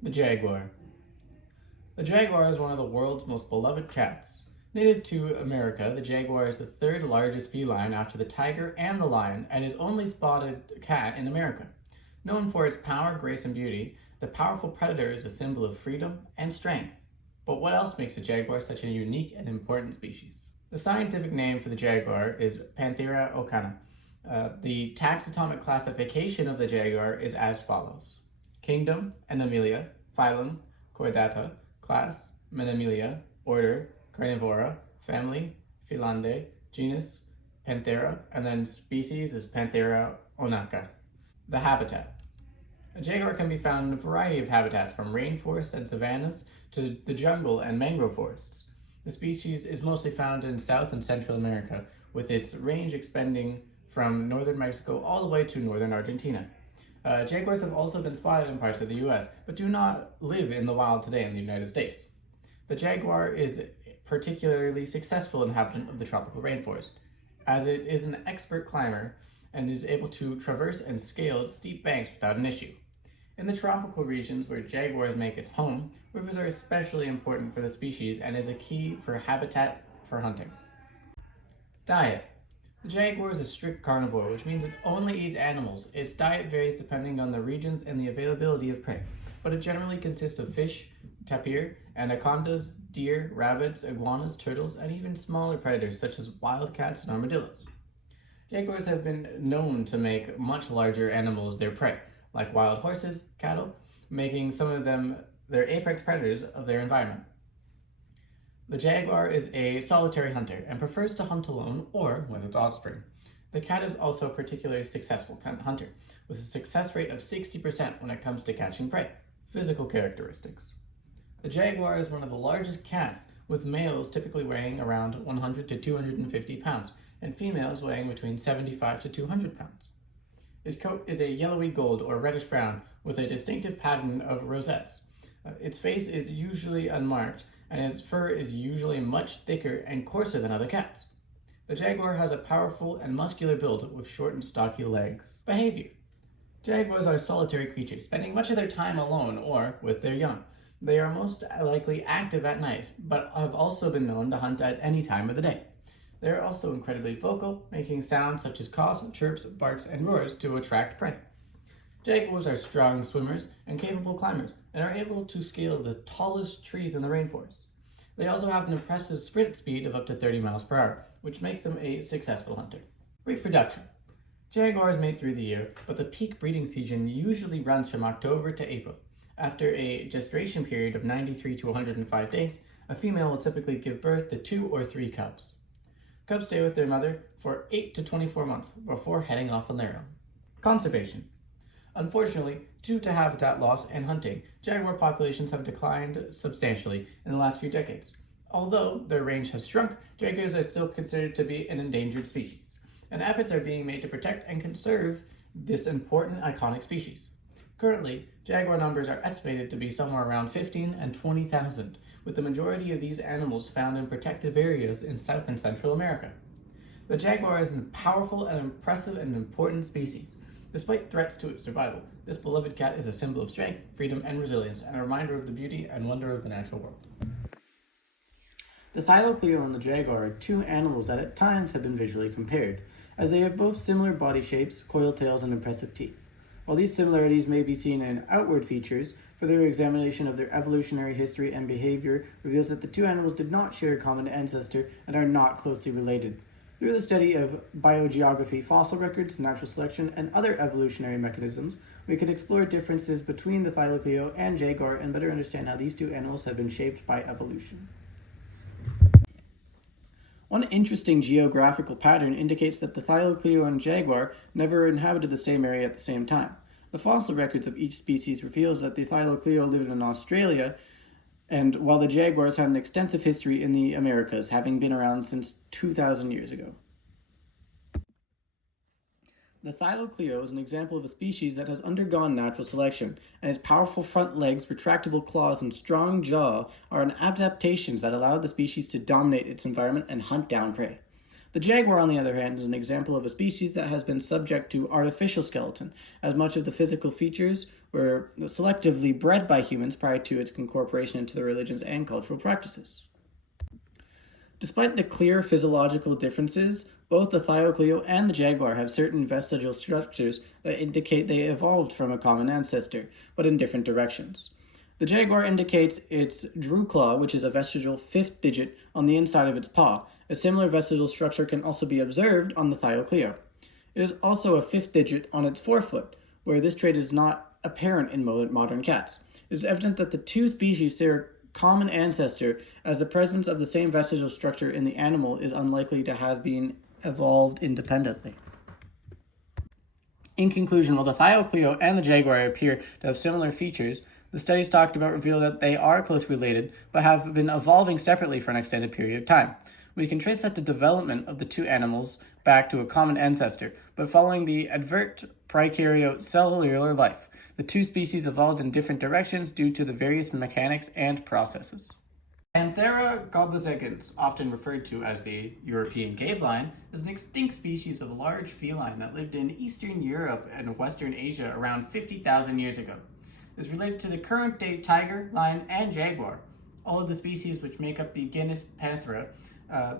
The jaguar. The jaguar is one of the world's most beloved cats. Native to America, the jaguar is the third largest feline after the tiger and the lion and is only spotted cat in America. Known for its power, grace, and beauty, the powerful predator is a symbol of freedom and strength. But what else makes the jaguar such a unique and important species? The scientific name for the jaguar is Panthera ocana. The taxonomic classification of the jaguar is as follows: Kingdom, Animalia; phylum, Chordata; class, Manamelia; order, Carnivora; family, Felandae; genus, Panthera; and then species is Panthera onaca. The habitat. A jaguar can be found in a variety of habitats, from rainforests and savannas to the jungle and mangrove forests. The species is mostly found in South and Central America, with its range extending from northern Mexico all the way to northern Argentina. Jaguars have also been spotted in parts of the US, but do not live in the wild today in the United States. The jaguar is a particularly successful inhabitant of the tropical rainforest, as it is an expert climber and is able to traverse and scale steep banks without an issue. In the tropical regions where jaguars make its home, rivers are especially important for the species and is a key for habitat for hunting. Diet. The jaguar is a strict carnivore, which means it only eats animals. Its diet varies depending on the regions and the availability of prey, but it generally consists of fish, tapir, anacondas, deer, rabbits, iguanas, turtles, and even smaller predators such as wildcats and armadillos. Jaguars have been known to make much larger animals their prey, like wild horses, cattle, making some of them their apex predators of their environment. The jaguar is a solitary hunter and prefers to hunt alone or with its offspring. The cat is also a particularly successful hunter, with a success rate of 60% when it comes to catching prey. Physical characteristics. The jaguar is one of the largest cats, with males typically weighing around 100 to 250 pounds and females weighing between 75 to 200 pounds. His coat is a yellowy gold or reddish brown with a distinctive pattern of rosettes. Its face is usually unmarked, and its fur is usually much thicker and coarser than other cats. The jaguar has a powerful and muscular build with short and stocky legs. Behavior. Jaguars are solitary creatures, spending much of their time alone or with their young. They are most likely active at night, but have also been known to hunt at any time of the day. They are also incredibly vocal, making sounds such as coughs, chirps, barks, and roars to attract prey. Jaguars are strong swimmers and capable climbers, and are able to scale the tallest trees in the rainforest. They also have an impressive sprint speed of up to 30 miles per hour, which makes them a successful hunter. Reproduction. Jaguars mate through the year, but the peak breeding season usually runs from October to April. After a gestation period of 93 to 105 days, a female will typically give birth to 2 or 3 cubs. Cubs stay with their mother for 8 to 24 months before heading off on their own. Conservation. Unfortunately, due to habitat loss and hunting, jaguar populations have declined substantially in the last few decades. Although their range has shrunk, jaguars are still considered to be an endangered species, and efforts are being made to protect and conserve this important iconic species. Currently, jaguar numbers are estimated to be somewhere around 15 and 20,000, with the majority of these animals found in protected areas in South and Central America. The jaguar is a powerful and impressive and important species. Despite threats to its survival, this beloved cat is a symbol of strength, freedom, and resilience, and a reminder of the beauty and wonder of the natural world. The Thylacleo and the jaguar are two animals that at times have been visually compared, as they have both similar body shapes, coiled tails, and impressive teeth. While these similarities may be seen in outward features, further examination of their evolutionary history and behavior reveals that the two animals did not share a common ancestor and are not closely related. Through the study of biogeography, fossil records, natural selection, and other evolutionary mechanisms, we could explore differences between the Thylacleo and jaguar and better understand how these two animals have been shaped by evolution. One interesting geographical pattern indicates that the Thylacleo and jaguar never inhabited the same area at the same time. The fossil records of each species reveals that the Thylacleo lived in Australia, and while the jaguars had an extensive history in the Americas, having been around since 2,000 years ago. The Thylacleo is an example of a species that has undergone natural selection, and its powerful front legs, retractable claws, and strong jaw are adaptations that allowed the species to dominate its environment and hunt down prey. The jaguar, on the other hand, is an example of a species that has been subject to artificial skeleton, as much of the physical features were selectively bred by humans prior to its incorporation into their religions and cultural practices. Despite the clear physiological differences, both the Thiocleo and the jaguar have certain vestigial structures that indicate they evolved from a common ancestor, but in different directions. The jaguar indicates its drew claw, which is a vestigial fifth digit on the inside of its paw. A similar vestigial structure can also be observed on the Thiocleo. It is also a fifth digit on its forefoot, where this trait is not apparent in modern cats. It is evident that the two species share a common ancestor, as the presence of the same vestigial structure in the animal is unlikely to have been evolved independently. In conclusion, while the Thiocleo and the jaguar appear to have similar features, the studies talked about reveal that they are closely related, but have been evolving separately for an extended period of time. We can trace that the development of the two animals back to a common ancestor, but following the advert prokaryote cellular life, the two species evolved in different directions due to the various mechanics and processes. Panthera gobazegans, often referred to as the European cave lion, is an extinct species of large feline that lived in Eastern Europe and Western Asia around 50,000 years ago. It is related to the current-day tiger, lion, and jaguar. All of the species which make up the genus Panthera,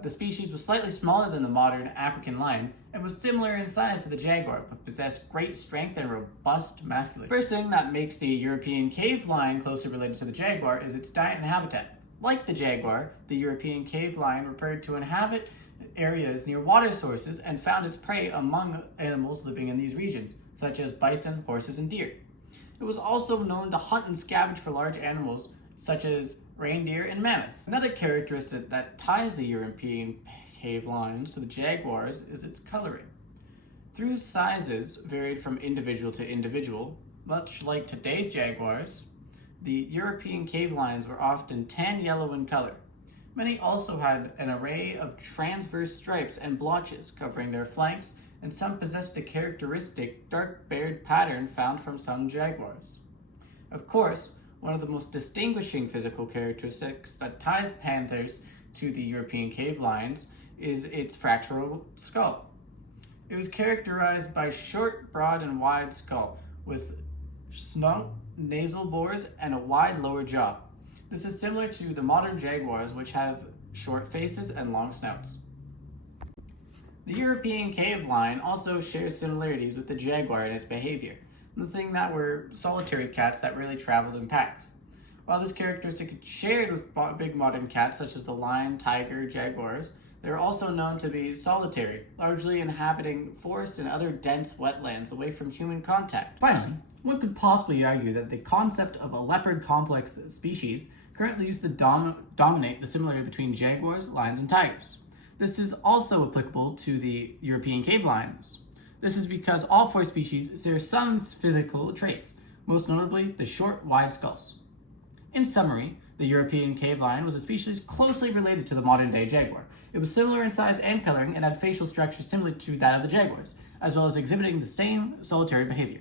the species was slightly smaller than the modern African lion and was similar in size to the jaguar, but possessed great strength and robust musculature. First thing that makes the European cave lion closely related to the jaguar is its diet and habitat. Like the jaguar, the European cave lion preferred to inhabit areas near water sources and found its prey among animals living in these regions, such as bison, horses, and deer. It was also known to hunt and scavenge for large animals, such as reindeer and mammoths. Another characteristic that ties the European cave lions to the jaguars is its coloring. Though sizes varied from individual to individual, much like today's jaguars, the European cave lions were often tan yellow in color. Many also had an array of transverse stripes and blotches covering their flanks, and some possessed a characteristic dark-barred pattern found from some jaguars. Of course, one of the most distinguishing physical characteristics that ties panthers to the European cave lions is its fractal skull. It was characterized by short, broad, and wide skull, with snug nasal bores and a wide lower jaw. This is similar to the modern jaguars, which have short faces and long snouts. The European cave lion also shares similarities with the jaguar in its behavior, nothing that were solitary cats that really traveled in packs. While this characteristic is shared with big modern cats such as the lion, tiger, jaguars, they are also known to be solitary, largely inhabiting forests and other dense wetlands away from human contact. Finally, one could possibly argue that the concept of a leopard complex species currently used to dominate the similarity between jaguars, lions, and tigers. This is also applicable to the European cave lions. This is because all four species share some physical traits, most notably the short, wide skulls. In summary, the European cave lion was a species closely related to the modern-day jaguar. It was similar in size and coloring and had facial structure similar to that of the jaguars, as well as exhibiting the same solitary behavior.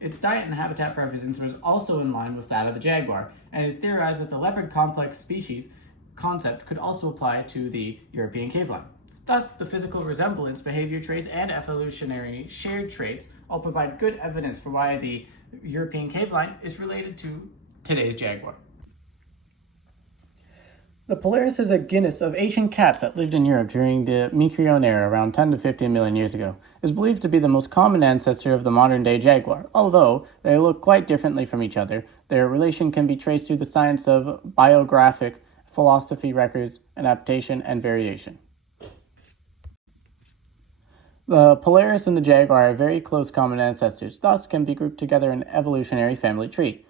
Its diet and habitat preferences was also in line with that of the jaguar, and it is theorized that the leopard complex species concept could also apply to the European cave lion. Thus, the physical resemblance, behavior traits, and evolutionary shared traits all provide good evidence for why the European cave lion is related to today's jaguar. The Polaris is a genus of ancient cats that lived in Europe during the Miocene era around 10 to 15 million years ago. It is believed to be the most common ancestor of the modern-day jaguar. Although they look quite differently from each other, their relation can be traced through the science of biographic philosophy records, adaptation, and variation. The Polaris and the jaguar are very close common ancestors, thus can be grouped together in an evolutionary family tree.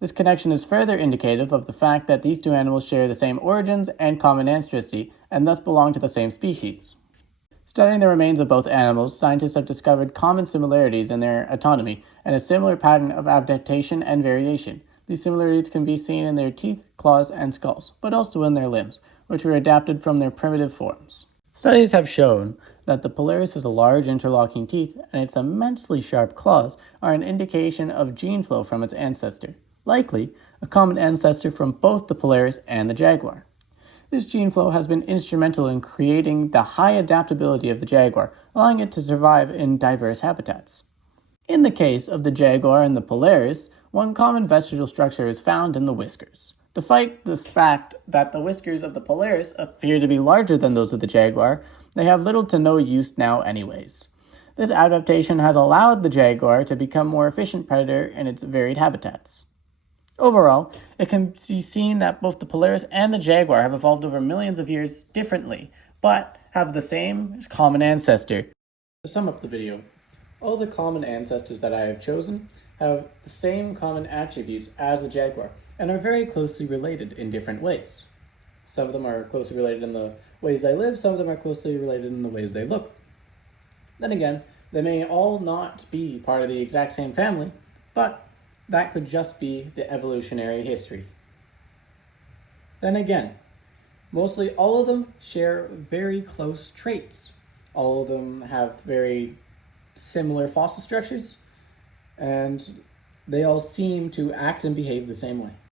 This connection is further indicative of the fact that these two animals share the same origins and common ancestry, and thus belong to the same species. Studying the remains of both animals, scientists have discovered common similarities in their autonomy and a similar pattern of adaptation and variation. These similarities can be seen in their teeth, claws, and skulls, but also in their limbs, which were adapted from their primitive forms. Studies have shown that the Polaris has large interlocking teeth, and its immensely sharp claws are an indication of gene flow from its ancestor, likely a common ancestor from both the Polaris and the jaguar. This gene flow has been instrumental in creating the high adaptability of the jaguar, allowing it to survive in diverse habitats. In the case of the jaguar and the Polaris, one common vestigial structure is found in the whiskers. Despite the fact that the whiskers of the Polaris appear to be larger than those of the jaguar, they have little to no use now anyways. This adaptation has allowed the jaguar to become a more efficient predator in its varied habitats. Overall, it can be seen that both the Polaris and the jaguar have evolved over millions of years differently, but have the same common ancestor. To sum up the video, all the common ancestors that I have chosen have the same common attributes as the jaguar and are very closely related in different ways. Some of them are closely related in the ways they live, some of them are closely related in the ways they look. Then again, they may all not be part of the exact same family, but that could just be the evolutionary history. Then again, mostly all of them share very close traits. All of them have very similar fossil structures, and they all seem to act and behave the same way.